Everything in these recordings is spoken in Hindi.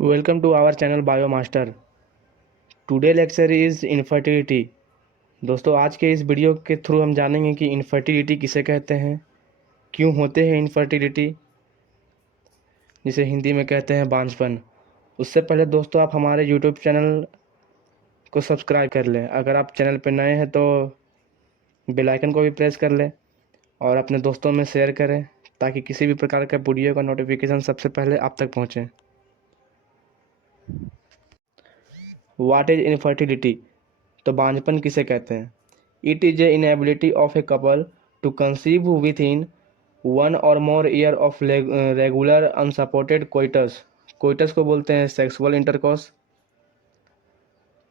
Welcome to our channel Biomaster. Today lecture is infertility. दोस्तों आज के इस वीडियो के थ्रू हम जानेंगे कि इनफर्टिलिटी किसे कहते हैं, क्यों होते हैं इनफर्टिलिटी, जिसे हिंदी में कहते हैं बांझपन। उससे पहले दोस्तों आप हमारे यूट्यूब चैनल को सब्सक्राइब कर लें। अगर आप चैनल पर नए हैं तो बेल आइकन को भी प्रेस कर लें और अपने दोस्तों में शेयर करें ताकि किसी भी प्रकार का वीडियो का नोटिफिकेशन सबसे पहले आप तक पहुँचे। वाट इज इनफर्टिलिटी, तो बांझपन किसे कहते हैं। It is a inability of a couple to conceive within 1 or more year of regular unsupported coitus. Coitus को बोलते हैं सेक्सुअल इंटरकोर्स।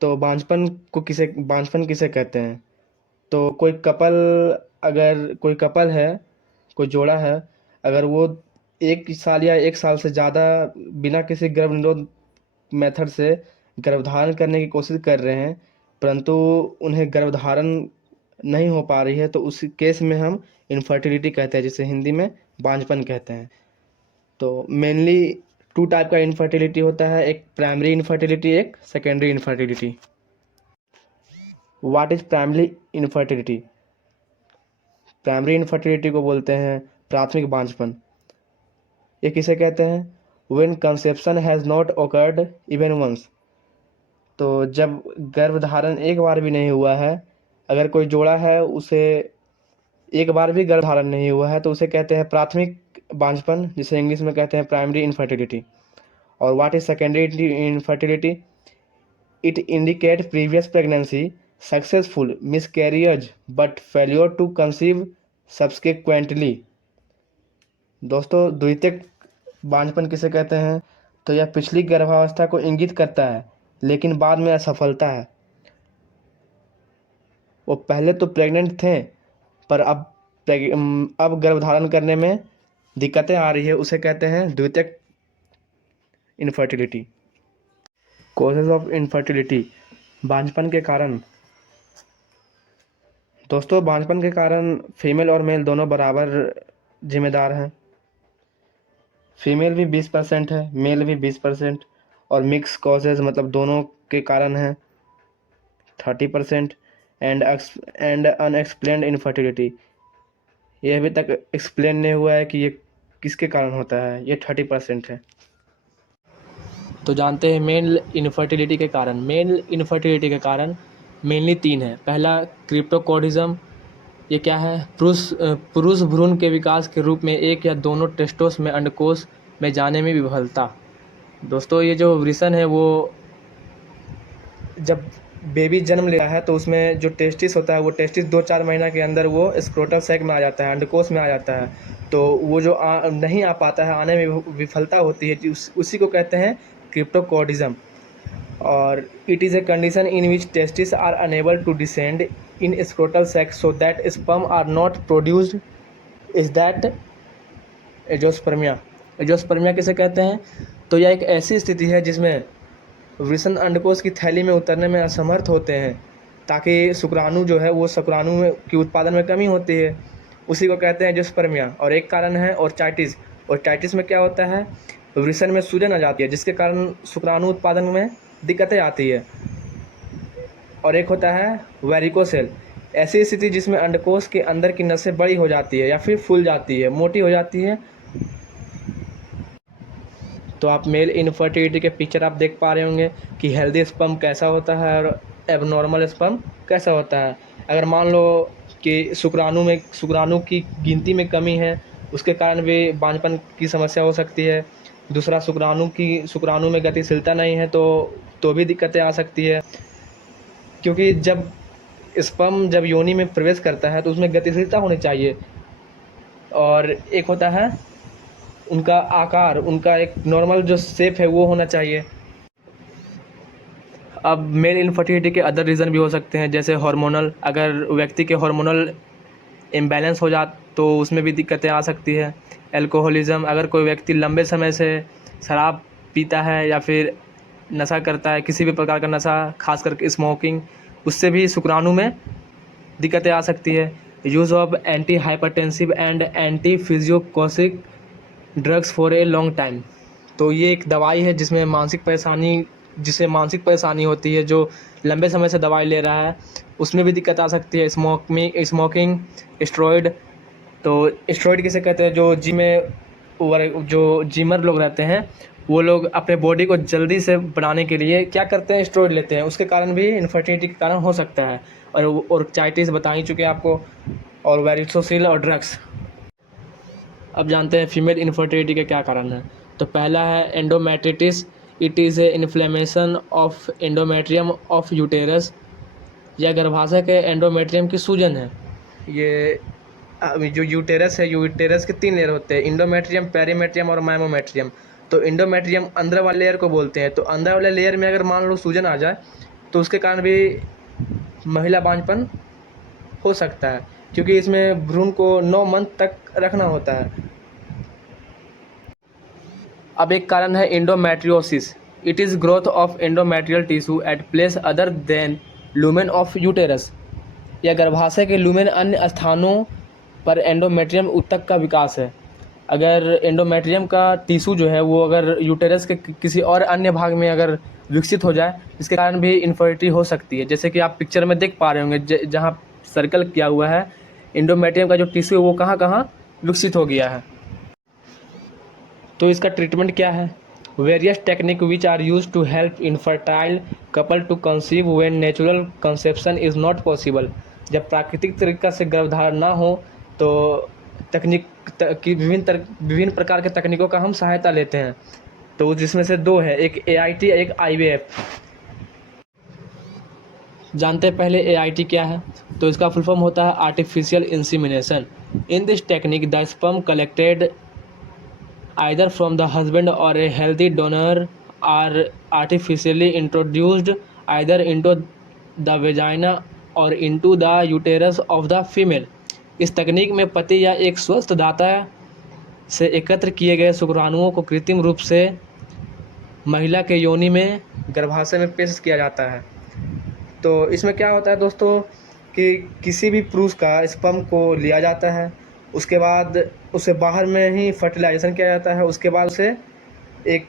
तो बांझपन किसे कहते हैं। तो अगर कोई कपल है, कोई जोड़ा है, अगर वो 1 साल या 1 साल से ज़्यादा बिना किसी गर्भ निरोध मेथड से गर्भधारण करने की कोशिश कर रहे हैं, परंतु उन्हें गर्भधारण नहीं हो पा रही है, तो उस केस में हम इनफर्टिलिटी कहते हैं, जिसे हिंदी में बांझपन कहते हैं। तो मेनली 2 टाइप का इनफर्टिलिटी होता है, एक प्राइमरी इनफर्टिलिटी, एक secondary infertility. What is primary infertility. Primary infertility को बोलते हैं प्राथमिक बांझपन। ये किसे कहते हैं। When conception has not occurred even once, तो जब गर्भधारण एक बार भी नहीं हुआ है, अगर कोई जोड़ा है उसे एक बार भी गर्भधारण नहीं हुआ है, तो उसे कहते हैं प्राथमिक बांझपन, जिसे इंग्लिश में कहते हैं प्राइमरी इनफर्टिलिटी। और what is secondary infertility. It indicate previous pregnancy, successful miscarriage but failure to conceive subsequently. दोस्तों द्वितीयक बांझपन किसे कहते हैं। तो यह पिछली गर्भावस्था को इंगित करता है लेकिन बाद में असफलता है। वो पहले तो प्रेग्नेंट थे पर अब गर्भधारण करने में दिक्कतें आ रही है, उसे कहते हैं द्वितीयक इनफर्टिलिटी। कॉजेज ऑफ इनफर्टिलिटी, बांझपन के कारण। दोस्तों बांझपन के कारण फीमेल और मेल दोनों बराबर जिम्मेदार हैं। फीमेल भी 20% है, मेल भी 20%, और मिक्स कॉजेज मतलब दोनों के कारण हैं 30%। एंड अनएक्सप्लेन्ड इनफर्टिलिटी, ये अभी तक एक्सप्लेन नहीं हुआ है कि ये किसके कारण होता है, ये 30% है। तो जानते हैं मेल इनफर्टिलिटी के कारण। मेल इनफर्टिलिटी के कारण मेनली 3 है। पहला क्रिप्टोकोडिज्म, ये क्या है। पुरुष भ्रूण के विकास के रूप में एक या दोनों टेस्टोस में अंडकोश में जाने में विफलता। दोस्तों ये जो वृषण है वो जब बेबी जन्म लेता है तो उसमें जो टेस्टिस होता है, वो टेस्टिस 2-4 महीना के अंदर वो स्क्रोटल सैक में आ जाता है, अंडकोश में आ जाता है। तो वो जो नहीं आ पाता है, आने में विफलता होती है, उसी को कहते हैं क्रिप्टोकोडिज्म। और it is a condition in which testis are unable to descend in scrotal sac so that sperm are not produced. Is that azoospermia. Azoospermia किसे कहते हैं। तो यह एक ऐसी स्थिति है जिसमें वृषण अंडकोश की थैली में उतरने में असमर्थ होते हैं, ताकि शुक्राणु जो है वो शुक्राणु की उत्पादन में कमी होती है, उसी को कहते हैं एंजियोस्पर्मिया। और एक कारण है ओर्चाइटिस। ओर्चाइटिस में क्या होता है, वृषण में सूजन आ जाती है जिसके कारण शुक्राणु उत्पादन में दिक्कतें आती है। और एक होता है वेरिकोसेल, ऐसी स्थिति जिसमें अंडकोश के अंदर की नसें बड़ी हो जाती है या फिर फूल जाती है, मोटी हो जाती है। तो आप मेल इनफर्टिलिटी के पिक्चर आप देख पा रहे होंगे कि हेल्दी स्पर्म कैसा होता है और एबनॉर्मल स्पर्म कैसा होता है। अगर मान लो कि शुक्राणु की गिनती में कमी है, उसके कारण भी बांझपन की समस्या हो सकती है। दूसरा शुक्राणु में गतिशीलता नहीं है तो भी दिक्कतें आ सकती है, क्योंकि जब स्पर्म जब योनि में प्रवेश करता है तो उसमें गतिशीलता होनी चाहिए। और एक होता है उनका आकार, उनका एक नॉर्मल जो शेप है वो होना चाहिए। अब मेल इनफर्टिलिटी के अदर रीज़न भी हो सकते हैं, जैसे हार्मोनल। अगर व्यक्ति के हार्मोनल इम्बैलेंस हो जाए तो उसमें भी दिक्कतें आ सकती है। एल्कोहलिज्म, अगर कोई व्यक्ति लंबे समय से शराब पीता है या फिर नशा करता है, किसी भी प्रकार का नशा, खास करके स्मोकिंग, उससे भी शुक्राणु में दिक्कतें आ सकती है। Use of anti hypertensive and anti फिजियोकोसिक drugs for a long time, तो ये एक दवाई है जिसे मानसिक परेशानी होती है, जो लंबे समय से दवाई ले रहा है उसमें भी दिक्कत आ सकती है। Smoking, steroid. तो स्टेरॉइड किसे कहते हैं? जो जिमर लोग रहते हैं, वो लोग अपने बॉडी को जल्दी से बनाने के लिए क्या करते हैं? स्टेरॉइड लेते हैं। उसके कारण भी इनफर्टिलिटी के कारण हो सकता है। और चाइटिस बता ही चुके हैं आपको, और वेरिकोसिल और ड्रग्स। अब जानते हैं फीमेल इनफर्टिलिटी के क्या कारण हैं। तो पहला है endometritis. It is a inflammation of endometrium of uterus. यह गर्भाशय के एंडोमेट्रियम की सूजन है। ये जो यूटेरस है, यूटेरस के 3 लेयर होते हैं: इंडोमेट्रियम, पेरीमेट्रियम और माइमोमेट्रियम। तो इंडोमेट्रियम अंदर वाले लेयर को बोलते हैं। तो अंदर वाले लेयर में अगर मान लो सूजन आ जाए तो उसके कारण भी महिला बांझपन हो सकता है, क्योंकि इसमें भ्रूण को 9 मंथ तक रखना होता है। अब एक कारण है endometriosis. It is growth of endometrial tissue at place other than lumen of uterus. या गर्भाशय के लुमेन अन्य स्थानों पर एंडोमेट्रियम ऊतक का विकास है। अगर एंडोमेट्रियम का टिश्यू जो है वो अगर यूटेरस के किसी और अन्य भाग में अगर विकसित हो जाए, इसके कारण भी इनफर्टिलिटी हो सकती है। जैसे कि आप पिक्चर में देख पा रहे होंगे, जहाँ सर्कल किया हुआ है, एंडोमेट्रियम का जो टिश्यू है वो कहाँ कहाँ विकसित हो गया है। तो इसका ट्रीटमेंट क्या है? Various technique which are use to help infertile couple to conceive when natural conception is not possible. जब प्राकृतिक तरीका से गर्भधारण ना हो तो की विभिन्न प्रकार के तकनीकों का हम सहायता लेते हैं। तो जिसमें से 2 है, एक AIT, एक IVF। जानते हैं पहले AIT क्या है? तो इसका फुल फॉर्म होता है artificial insemination. In this technique the sperm collected either from the husband or a healthy donor are artificially introduced either into the vagina or into the uterus of the female। इस तकनीक में पति या एक स्वस्थ दाता से एकत्र किए गए शुक्राणुओं को कृत्रिम रूप से महिला के योनि में गर्भाशय में पेश किया जाता है। तो इसमें क्या होता है दोस्तों कि किसी भी पुरुष का स्पर्म को लिया जाता है, उसके बाद उसे बाहर में ही फर्टिलाइजेशन किया जाता है। उसके बाद उसे एक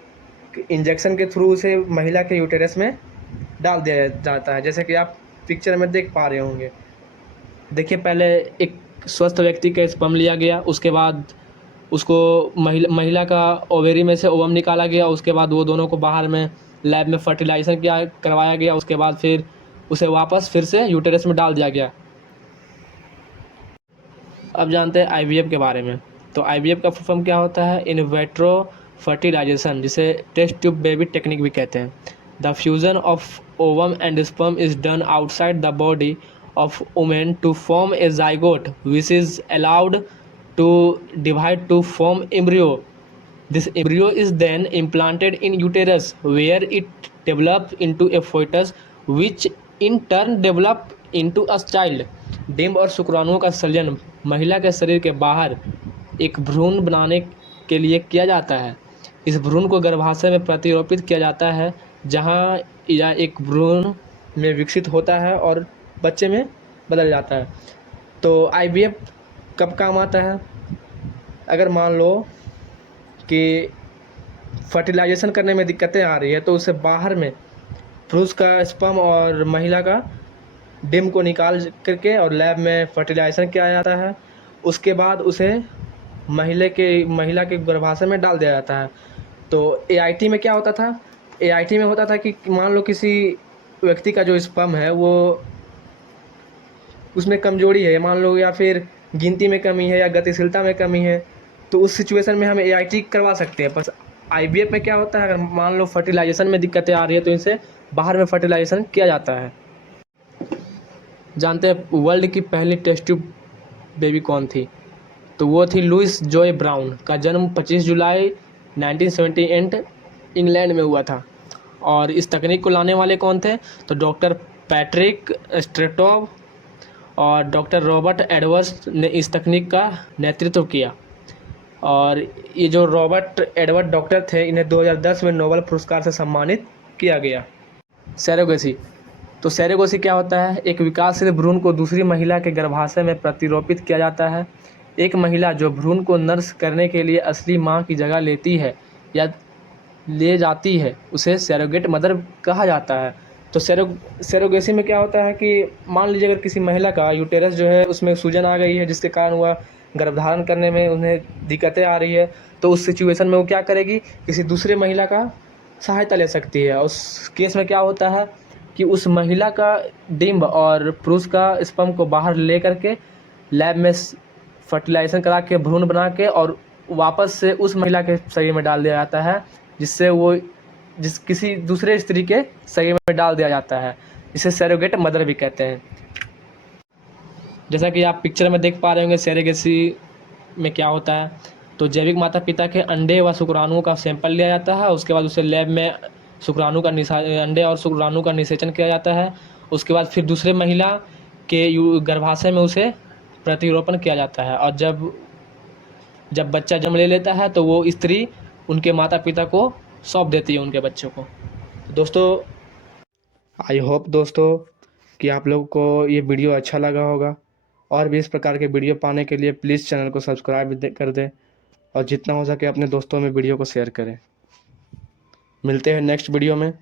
इंजेक्शन के थ्रू उसे महिला के यूटेरस में डाल दिया जाता है, जैसे कि आप पिक्चर में देख पा रहे होंगे। देखिए, पहले एक स्वस्थ व्यक्ति का स्पर्म लिया गया, उसके बाद उसको महिला का ओवेरी में से ओवम निकाला गया, उसके बाद वो दोनों को बाहर में लैब में फर्टिलाइजेशन करवाया गया, उसके बाद फिर उसे वापस फिर से यूटेरस में डाल दिया गया। अब जानते हैं IVF के बारे में। तो IVF का फुल फॉर्म क्या होता है? इन वेट्रो फर्टिलाइजेशन, जिसे टेस्ट ट्यूब बेबी टेक्निक भी कहते हैं। The fusion of ovum and sperm is done outside the body of women to form a zygote which is allowed to divide to form embryo. This embryo is then implanted in uterus where it develop into a foetus which in turn develop into a child. डिम्ब और शुक्राणुओं का सृजन महिला के शरीर के बाहर एक भ्रूण बनाने के लिए किया जाता है। इस भ्रूण को गर्भाशय में प्रतिरोपित किया जाता है, जहां यह एक भ्रूण में विकसित होता है और बच्चे में बदल जाता है। तो IVF कब काम आता है? अगर मान लो कि फर्टिलाइजेशन करने में दिक्कतें आ रही है, तो उसे बाहर में पुरुष का स्पर्म और महिला का डिम्ब को निकाल करके और लैब में फर्टिलाइजेशन किया जाता है। उसके बाद उसे महिला के गर्भाशय में डाल दिया जाता है। तो AIT में क्या होता था? AIT में होता था कि मान लो किसी व्यक्ति का जो स्पर्म है वो उसमें कमजोरी है, मान लो, या फिर गिनती में कमी है या गतिशीलता में कमी है, तो उस सिचुएशन में हम AIT करवा सकते हैं। बस IVF में क्या होता है, अगर मान लो फर्टिलाइजेशन में दिक्कतें आ रही है तो इनसे बाहर में फर्टिलाइजेशन किया जाता है। जानते हैं वर्ल्ड की पहली टेस्ट ट्यूब बेबी कौन थी? तो वो थी लुइस जॉय ब्राउन। का जन्म 25 जुलाई 1978 इंग्लैंड में हुआ था। और इस तकनीक को लाने वाले कौन थे? तो डॉक्टर पैट्रिक स्ट्रेटोव और डॉक्टर रॉबर्ट एडवर्ड्स ने इस तकनीक का नेतृत्व किया। और ये जो रॉबर्ट एडवर्ड डॉक्टर थे, इन्हें 2010 में नोबेल पुरस्कार से सम्मानित किया गया। सैरोगेसी। तो सैरोगेसी क्या होता है? एक विकासशील भ्रूण को दूसरी महिला के गर्भाशय में प्रतिरोपित किया जाता है। एक महिला जो भ्रूण को नर्स करने के लिए असली मां की जगह लेती है या ले जाती है उसे सैरोगेट मदर कहा जाता है। तो सैरोगेसी में क्या होता है कि मान लीजिए अगर किसी महिला का यूटेरस जो है उसमें सूजन आ गई है, जिसके कारण वह गर्भधारण करने में उन्हें दिक्कतें आ रही है, तो उस सिचुएशन में वो क्या करेगी, किसी दूसरे महिला का सहायता ले सकती है। उस केस में क्या होता है कि उस महिला का डिंब और पुरुष का स्पर्म को बाहर ले करके लैब में फर्टिलाइजेशन करा के भ्रूण बना के और वापस से उस महिला के शरीर में डाल दिया जाता है, जिससे वो किसी दूसरे स्त्री के शरीर में डाल दिया जाता है। इसे सैरोगेट मदर भी कहते हैं। जैसा कि आप पिक्चर में देख पा रहे होंगे सैरोगेसी में क्या होता है। तो जैविक माता पिता के अंडे व शुक्राणुओं का सैंपल लिया जाता है, उसके बाद उसे लैब में अंडे और शुक्राणु का निषेचन किया जाता है। उसके बाद फिर दूसरे महिला के गर्भाशय में उसे प्रतिरोपण किया जाता है, और जब बच्चा जन्म ले लेता है तो वो स्त्री उनके माता पिता को सौंप देती है उनके बच्चों को। दोस्तों, आई होप दोस्तों कि आप लोगों को ये वीडियो अच्छा लगा होगा, और भी इस प्रकार के वीडियो पाने के लिए प्लीज़ चैनल को सब्सक्राइब कर दें, और जितना हो सके अपने दोस्तों में वीडियो को शेयर करें। मिलते हैं नेक्स्ट वीडियो में।